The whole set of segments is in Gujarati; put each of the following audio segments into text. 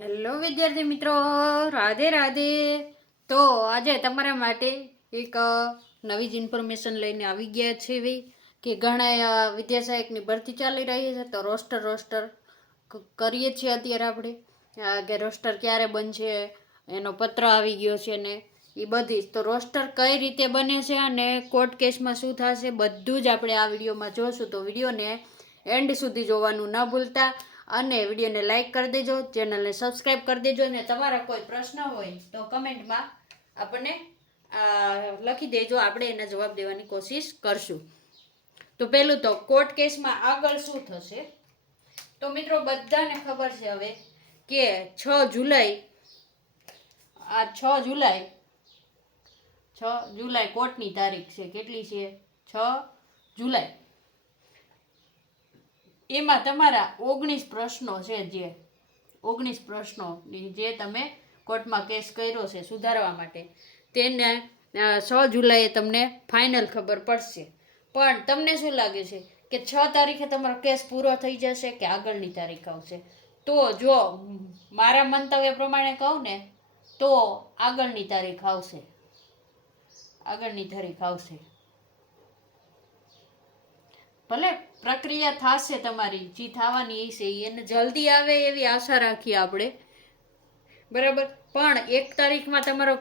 હેલો વિદ્યાર્થી મિત્રો, રાધે રાધે. તો આજે તમારા માટે એક નવી જ ઇન્ફોર્મેશન લઈને આવી ગયા છે કે ઘણા વિદ્યાસહાયકની ભરતી ચાલી રહી છે. તો રોસ્ટર કરીએ છીએ અત્યારે આપણે કે રોસ્ટર ક્યારે બનશે એનો પત્ર આવી ગયો છે ને એ બધી જ. તો રોસ્ટર કઈ રીતે બને છે અને કોર્ટ કેસમાં શું થશે બધું જ આપણે આ વિડીયોમાં જોશું. તો વિડીયોને એન્ડ સુધી જોવાનું ન ભૂલતા અને વિડીયોને લાઇક કરી દેજો, ચેનલને સબસ્ક્રાઇબ કરી દેજો અને તમારા કોઈ પ્રશ્ન હોય તો કમેન્ટમાં આપણને લખી દેજો, આપણે એના જવાબ દેવાની કોશિશ કરશું. તો પહેલું તો કોર્ટ કેસમાં આગળ શું થશે. તો મિત્રો બધાને ખબર છે હવે કે 6 જુલાઈ કોર્ટની તારીખ છે. કેટલી છે? 6 જુલાઈ. એમાં તમારા 19 પ્રશ્નો છે, જે 19 પ્રશ્નોની જે તમે કોર્ટમાં કેસ કર્યો છે સુધારવા માટે, તેને 6 જુલાઈએ તમને ફાઇનલ ખબર પડશે. પણ તમને શું લાગે છે કે 6 તારીખે તમારો કેસ પૂરો થઈ જશે કે આગળની તારીખ આવશે? તો જો મારા મંતવ્ય પ્રમાણે કહું ને તો આગળની તારીખ આવશે. ભલે પ્રક્રિયા થશે તમારી, જે થવાની છે એને જલ્દી આવે એવી આશા રાખીએ આપણે, બરાબર. પણ 1 તારીખમાં તમારો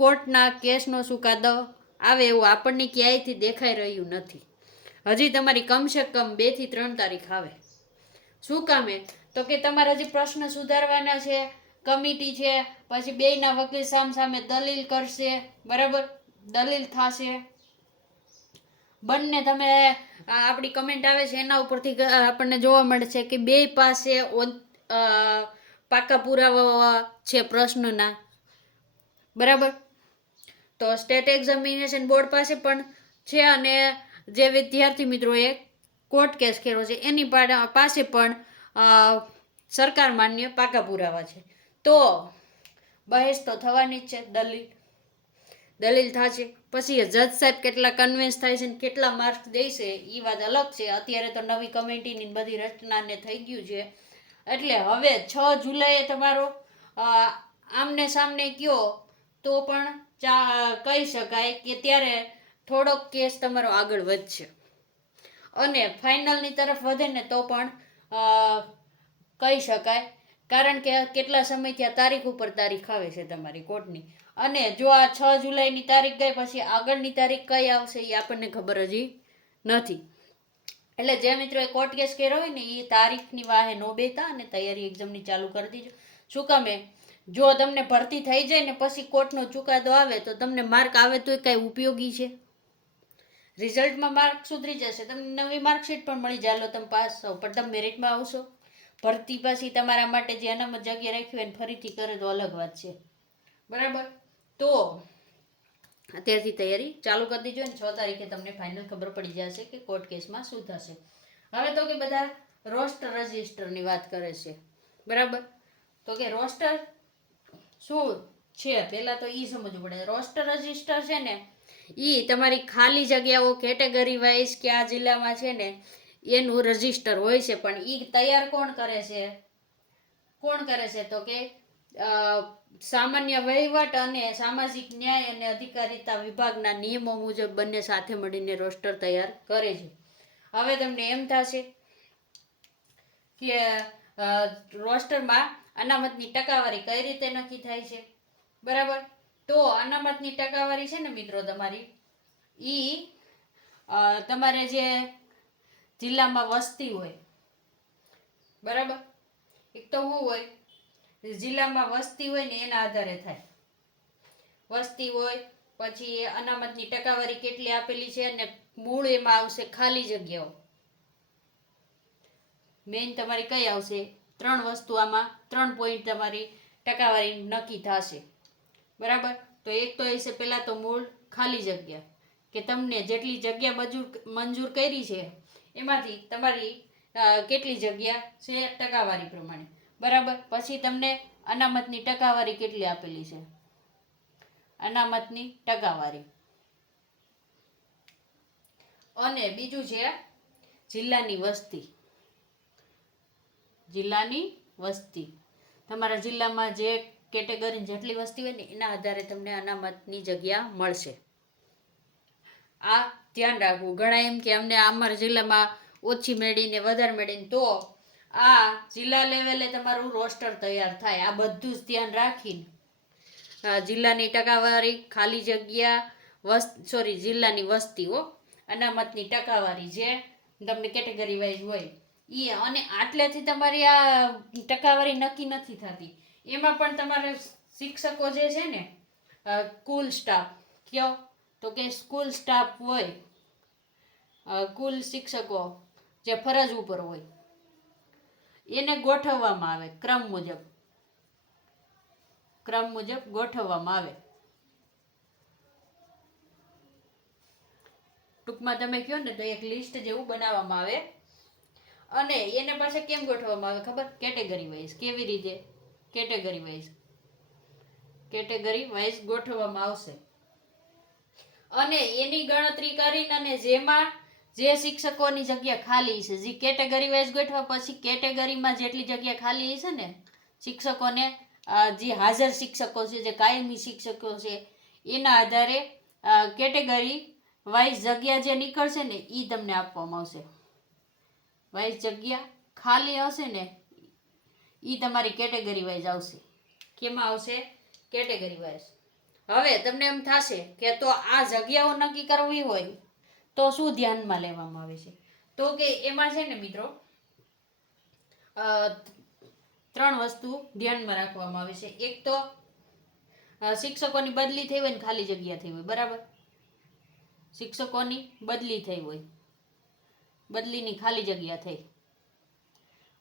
કોર્ટના કેસનો ચુકાદો આવે એવું આપણને ક્યાંયથી દેખાઈ રહ્યું નથી. હજી તમારી કમસે કમ 2 થી 3 તારીખ આવે. શું કામે? તો કે તમારા જે પ્રશ્ન સુધારવાના છે, કમિટી છે, પછી બેયના વકીલ સામે દલીલ કરશે, બરાબર, દલીલ થશે. બંને તમે આપણી કમેન્ટ આવે છે એના ઉપરથી આપણને જોવા મળે છે કે બે પાસે પાકા પુરાવા છે પ્રશ્નના, બરાબર. તો સ્ટેટ એક્ઝામિનેશન બોર્ડ પાસે પણ છે અને જે વિદ્યાર્થી મિત્રોએ કોર્ટ કેસ કર્યો છે એની પાસે પણ સરકાર માન્ય પાકા પુરાવા છે. તો બહેસ તો થવાની જ છે, દલીલ થશે. પછી જજ સાહેબ કેટલા કન્વિન્સ થાય છે ને કેટલા માર્ક્સ દેશે એ વાત અલગ છે. અત્યારે તો નવી કમિટીની બધી રચનાને થઈ ગયું છે. એટલે હવે 6 જુલાઈએ તમારો આમને સામને કયો તો પણ કહી શકાય કે ત્યારે થોડોક કેસ તમારો આગળ વધશે અને ફાઇનલની તરફ વધે ને તો પણ કહી શકાય, કારણ કે કેટલા સમયથી આ તારીખ ઉપર તારીખ આવે છે તમારી કોર્ટની. અને જો આ 6 જુલાઈની તારીખ ગઈ પછી આગળની તારીખ કઈ આવશે એ આપણને ખબર હજી નથી. એટલે જે મિત્રોએ કોર્ટ કેસ કર્યો હોય ને એ તારીખની વાહે નો બેતા અને તૈયારી એક્ઝામની ચાલુ કરી દીજો. શું કામે? જો તમને ભરતી થઈ જાય ને પછી કોર્ટનો ચુકાદો આવે તો તમને માર્ક આવે તો એ કાંઈ ઉપયોગી છે? રિઝલ્ટમાં માર્ક સુધરી જશે, તમને નવી માર્કશીટ પણ મળી જાય, તમે પાસ થાવ, પણ તમે મેરિટમાં આવશો. ભરતી પછી તમારા માટે જે અનામત જગ્યા રાખી હોય ફરીથી કરે તો અલગ વાત છે, બરાબર. તો અત્યારથી તૈયારી ચાલુ કરી દીજો ને 6 તારીખે તમને ફાઇનલ ખબર પડી જશે કે કોર્ટ કેસમાં શું થશે. હવે તો કે બધા રોસ્ટર રજિસ્ટરની વાત કરે છે, બરાબર. તો કે રોસ્ટર શું છે પહેલા તો એ સમજવું પડે. રોસ્ટર રજિસ્ટર છે ને એ તમારી ખાલી જગ્યાઓ કેટેગરી વાઇઝ કે આ જિલ્લામાં છે ને એનું રજિસ્ટર હોય છે. પણ એ તૈયાર કોણ કરે છે? તો કે સામાન્ય વહીવટ અને સામાજિક ન્યાય અને અધિકારીતા વિભાગના નિયમો મુજબ બંને સાથે મળીને રોસ્ટર તૈયાર કરે છે. હવે તમને એમ થશે કે રોસ્ટરમાં અનામતની ટકાવારી કઈ રીતે નક્કી થાય છે, બરાબર. તો અનામતની ટકાવારી છે ને મિત્રો તમારી તમારે જે જિલ્લામાં વસ્તી હોય, બરાબર, એક તો શું હોય, જિલ્લામાં વસ્તી હોય ને એના આધારે થાય. વસ્તી હોય પછી અનામતની ટકાવારી કેટલી આપેલી છે અને મૂળ એમાં આવશે ખાલી જગ્યાઓ. મેઇન તમારી કઈ આવશે? 3 વસ્તુ, આમાં 3 પોઈન્ટ તમારી ટકાવારી નક્કી થશે, બરાબર. તો એક તો હશે પહેલા તો મૂળ ખાલી જગ્યા, કે તમને જેટલી જગ્યા મંજૂર કરી છે એમાંથી તમારી કેટલી જગ્યા છે ટકાવારી પ્રમાણે, બરાબર. પછી તમને અનામતની ટકાવારી કેટલી આપેલી છે, અનામતની ટકાવારી. અને બીજું છે જિલ્લાની વસ્તી. તમારા જિલ્લામાં જે કેટેગરી જેટલી વસ્તી હોય ને એના આધારે તમને અનામતની જગ્યા મળશે. આ ધ્યાન રાખવું. ઘણા એમ કે અમને અમારા જિલ્લામાં ઓછી મેળીને વધારે મેળીને, તો આ જિલ્લા લેવલે તમારું રોસ્ટર તૈયાર થાય. આ બધું જ ધ્યાન રાખીને જિલ્લાની ટકાવારી, ખાલી જગ્યા, જિલ્લાની વસ્તીઓ, અનામતની ટકાવારી જે તમને કેટેગરી વાઇઝ હોય એ, અને આટલેથી તમારી આ ટકાવારી નક્કી નથી થતી. એમાં પણ તમારે શિક્ષકો જે છે ને, કુલ સ્ટાફ કયો તો કે સ્કૂલ સ્ટાફ હોય, કુલ શિક્ષકો જે ફરજ ઉપર હોય એને ગોઠવવામાં આવે ક્રમ મુજબ ગોઠવવામાં આવે. ટૂંકમાં તમે કહો ને તો એક લિસ્ટ જેવું બનાવવામાં આવે, અને એને પાસે કેમ ગોઠવવામાં આવે ખબર? Category wise. કેવી રીતે? કેટેગરી વાઇઝ ગોઠવવામાં આવશે, અને એની ગણતરી કરીને, અને જેમાં જે શિક્ષકોની જગ્યા ખાલી છે, જે કેટેગરી વાઇઝ ગોઠવા પછી કેટેગરીમાં જેટલી જગ્યા ખાલી છે ને શિક્ષકોને, જે હાજર શિક્ષકો છે, જે કાયમી શિક્ષકો છે, એના આધારે કેટેગરી વાઇઝ જગ્યા જે નીકળશે ને એ તમને આપવામાં આવશે. વાઇઝ જગ્યા ખાલી હશે ને એ તમારી કેટેગરી વાઇઝ આવશે. કેમાં આવશે? Category wise. હવે તમને એમ થશે કે તો આ જગ્યાઓ નક્કી કરવી હોય તો શું ધ્યાનમાં લેવામાં આવે છે? તો કે એમાં છે ને મિત્રો 3 વસ્તુ ધ્યાનમાં રાખવામાં આવે છે. એક તો શિક્ષકોની બદલી થઈ હોય ને ખાલી જગ્યા થઈ હોય, બરાબર? શિક્ષકોની બદલી થઈ હોય, બદલીની ખાલી જગ્યા થઈ,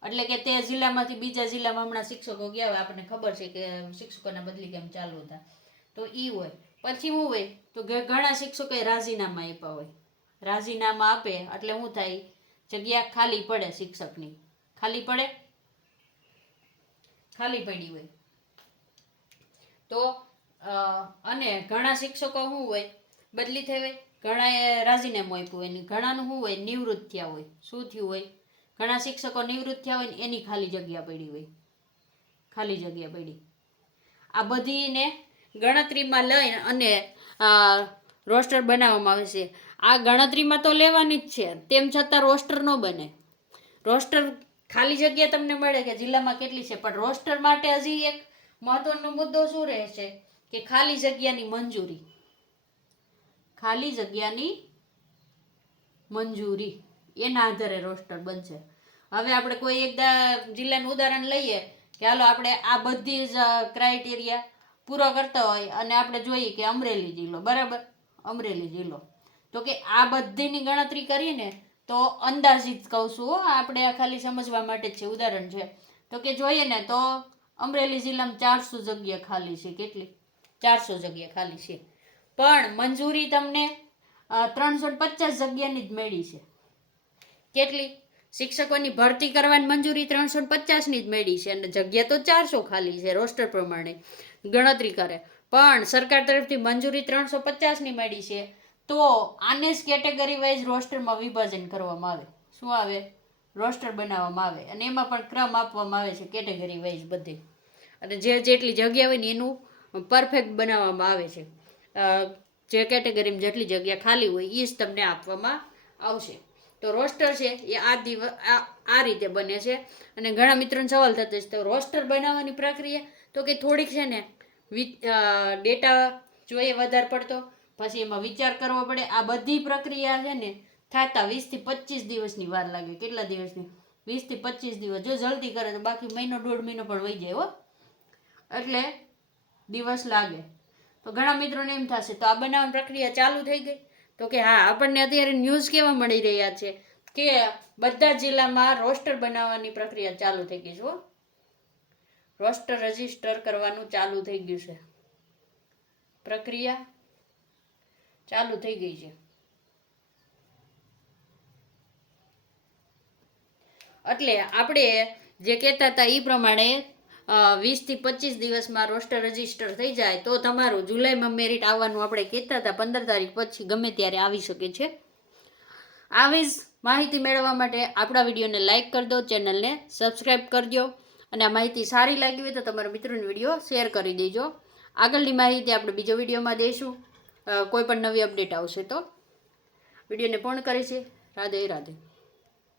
એટલે કે તે જિલ્લામાંથી બીજા જિલ્લામાં હમણાં શિક્ષકો ગયા હોય, આપણને ખબર છે કે શિક્ષકોના બદલી કેમ ચાલુ હતા, તો ઈ હોય. પછી શું હોય તો ઘણા શિક્ષકોએ રાજીનામા આપ્યા હોય. રાજીનામા આપે એટલે શું થાય? જગ્યા ખાલી પડે, શિક્ષકની ખાલી પડી હોય તો, અને ઘણા શિક્ષકો શું હોય બદલી થઈ હોય, ઘણાએ રાજીનામું આપ્યું હોય, ઘણાનું શું હોય નિવૃત્ત થયા હોય. શું થયું હોય? ઘણા શિક્ષકો નિવૃત્ત થયા હોય ને એની ખાલી જગ્યા પડી હોય, ખાલી જગ્યા પડી. આ બધીને ગણતરીમાં લઈ અને રોસ્ટર બનાવવામાં આવે છે. આ ગણતરીમાં તો લેવાની જ છે, તેમ છતાં રોસ્ટર ન બને. રોસ્ટર ખાલી જગ્યા તમને મળે કે જિલ્લામાં કેટલી છે, પણ રોસ્ટર માટે હજી એક મહત્વનો મુદ્દો શું રહેશે કે ખાલી જગ્યાની મંજૂરી. ખાલી જગ્યાની મંજૂરી એના આધારે રોસ્ટર બનશે. હવે આપણે કોઈ એક જિલ્લાનું ઉદાહરણ લઈએ કે હાલો આપણે આ બધી જ ક્રાઇટેરિયા પૂરો કરતા હોય અને આપણે જોઈએ કે અમરેલી જિલ્લો, બરાબર? અમરેલી જિલ્લો, તો કે આ બધીની ગણતરી કરીને, તો અંદાજિત કહું છું, આપણે આ ખાલી સમજવા માટે જ છે, ઉદાહરણ છે, તો કે જોઈએ ને તો અમરેલી જિલ્લામાં 400 જગ્યા ખાલી છે. કેટલી? 400 જગ્યા ખાલી છે, પણ મંજૂરી તમને 350 જગ્યાની જ મળી છે. કેટલી? શિક્ષકોની ભરતી કરવાની મંજૂરી 350ની જ મળી છે, અને જગ્યા તો 400 ખાલી છે. રોસ્ટર પ્રમાણે ગણતરી કરે, પણ સરકાર તરફથી મંજૂરી 350ની મળી છે, તો આને જ કેટેગરી વાઇઝ રોસ્ટરમાં વિભાજન કરવામાં આવે. શું આવે? રોસ્ટર બનાવવામાં આવે, અને એમાં પણ ક્રમ આપવામાં આવે છે કેટેગરી વાઇઝ બધે, અને જેટલી જગ્યા હોય ને એનું પરફેક્ટ બનાવવામાં આવે છે. જે કેટેગરીમાં જેટલી જગ્યા ખાલી હોય એ જ તમને આપવામાં આવશે. તો રોસ્ટર છે એ આ રીતે બને છે. અને ઘણા મિત્રોને સવાલ થતો છે તો રોસ્ટર બનાવવાની પ્રક્રિયા તો કે થોડીક છે ને ડેટા જોઈએ વધારે પડતો, પછી એમાં વિચાર કરવો પડે. આ બધી પ્રક્રિયા છે ને થતા 20 થી 25 દિવસની વાર લાગે. કેટલા દિવસની? 20 થી 25 દિવસ. જો જલ્દી કરે તો બાકી મહિનો 1.5 મહિનો પણ વહી જાય હો, એટલે દિવસ લાગે. તો ઘણા મિત્રોને એમ થશે તો આ બનાવવાની પ્રક્રિયા ચાલુ થઈ ગઈ, તો કે હા, આપણને અત્યારે ન્યૂઝ કેવા મળી રહ્યા છે કે બધા જિલ્લામાં રોસ્ટર બનાવવાની પ્રક્રિયા ચાલુ થઈ ગઈ છે. રોસ્ટર રજીસ્ટર કરવાનું ચાલુ થઈ ગયું છે, પ્રક્રિયા ચાલુ થઈ ગઈ છે. એટલે આપણે જે કહેતા હતા એ પ્રમાણે 20 થી 25 દિવસમાં રોસ્ટર રજીસ્ટર થઈ જાય તો તમારું જુલાઈમાં મેરિટ આવવાનું આપણે કહેતા હતા. 15 તારીખ પછી ગમે ત્યારે આવી શકે છે. આવી જ માહિતી મેળવવા માટે આપણા વિડીયોને લાઇક કરી દો, ચેનલને સબસ્ક્રાઈબ કરજો, અને આ માહિતી સારી લાગી હોય તો તમારા મિત્રોને વિડીયો શેર કરી દેજો. આગળની માહિતી આપણે બીજો વિડીયોમાં દઈશું. કોઈ પણ નવી અપડેટ આવશે તો વિડીયોને પૂર્ણ કરે છે. રાધે રાધે.